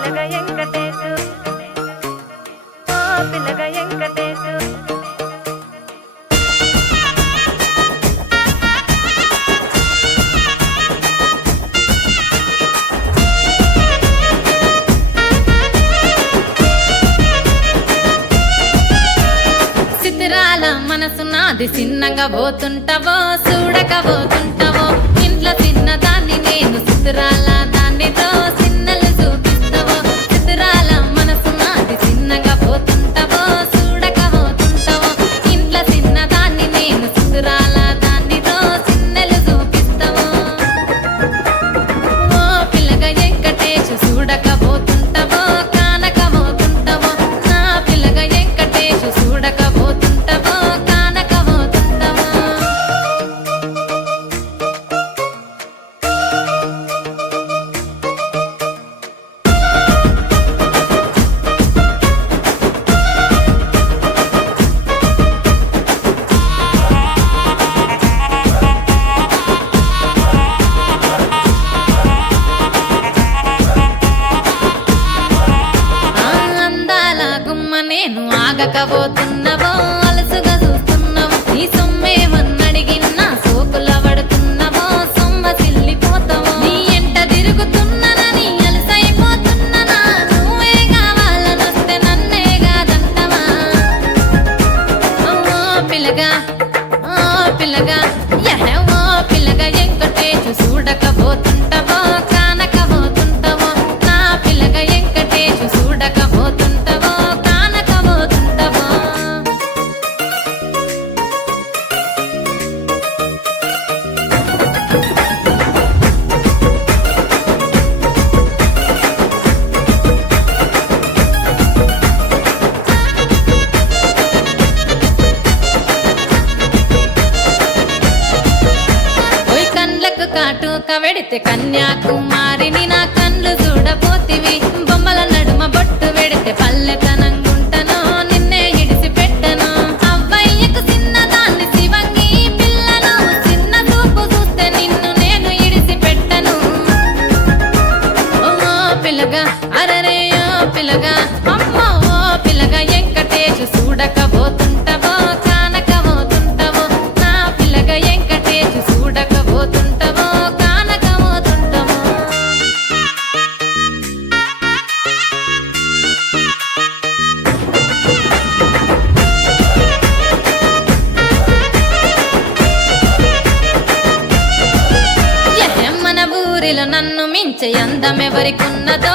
పిల్లగా వెంకటేశు ఓ పిల్లగా వెంకటేశు చిత్రాల మనసు నాది చిన్నగా పోతుంటావో చూడకపోతుంటావో ఇంట్లో చిన్నదాన్ని నేను చిత్రాల దాన్నితో చిన్నలు చూపిస్తావో చిత్రాల మనసు నాది చిన్నగా పోతుంటావో చూడకపోతుంటావో ఇంట్లో చిన్నదాన్ని నేను చిత్రాల దాన్నితో చిన్నలు చూపిస్తావో ఓ పిల్లగా వెంకటేశు చూడకపోతుంటావో కానకపోతుంటావో నా పిల్లగా వెంకటేశు చూడకపోతుంటావో కానకపోతుంటావో అందాల గుమ్మ నేను ఆగకపోతున్నావో అలసుగా చూస్తున్నావో నీ సొమ్మేమన్నడిగిన్నా సోకుల పడుతున్నావో సొమ్మ సిల్లిపోతావో నీ ఎంట తిరుగుతున్నానని అలసైపోతున్నానా నువ్వే కావాలనొస్తే నన్నే కాదంటవా ఓ పిల్లగా ఓ పిల్లగా ఓ పిల్లగా వెంకటేశు చూడకపోతుంటావో కానకపోతుంటావో నా పిల్లగా వెంకటేశు చూడకపోతుంటావో కానకపోతుంటావో ఓయ్ కండ్లకు కాటుక వెడితే కన్యాకుమారిని నా కండ్లు చూడపోతివి బొమ్మల నడుమ బొట్టు వెడితే పల్లెతనంగుంటను నిన్నే ఇడిసి పెట్టను అవ్వయ్యకు చిన్నదాన్ని శివంగి పిల్లను చిన్న చూపు చూస్తే నిన్ను నేను ఇడిసి పెట్టను ఓ పిల్లగా అరరే ఓ పిల్లగా అమ్మో ఓ పిల్లగా వెంకటేశు చూడకపోతుంటావో కానకపోతుంటావో నా పిల్లగా వెంకటేశు చూడకపోతుంటావో కానకపోతుంటావో మన ఊరిలో నన్ను మించే అందం ఎవరికున్నదో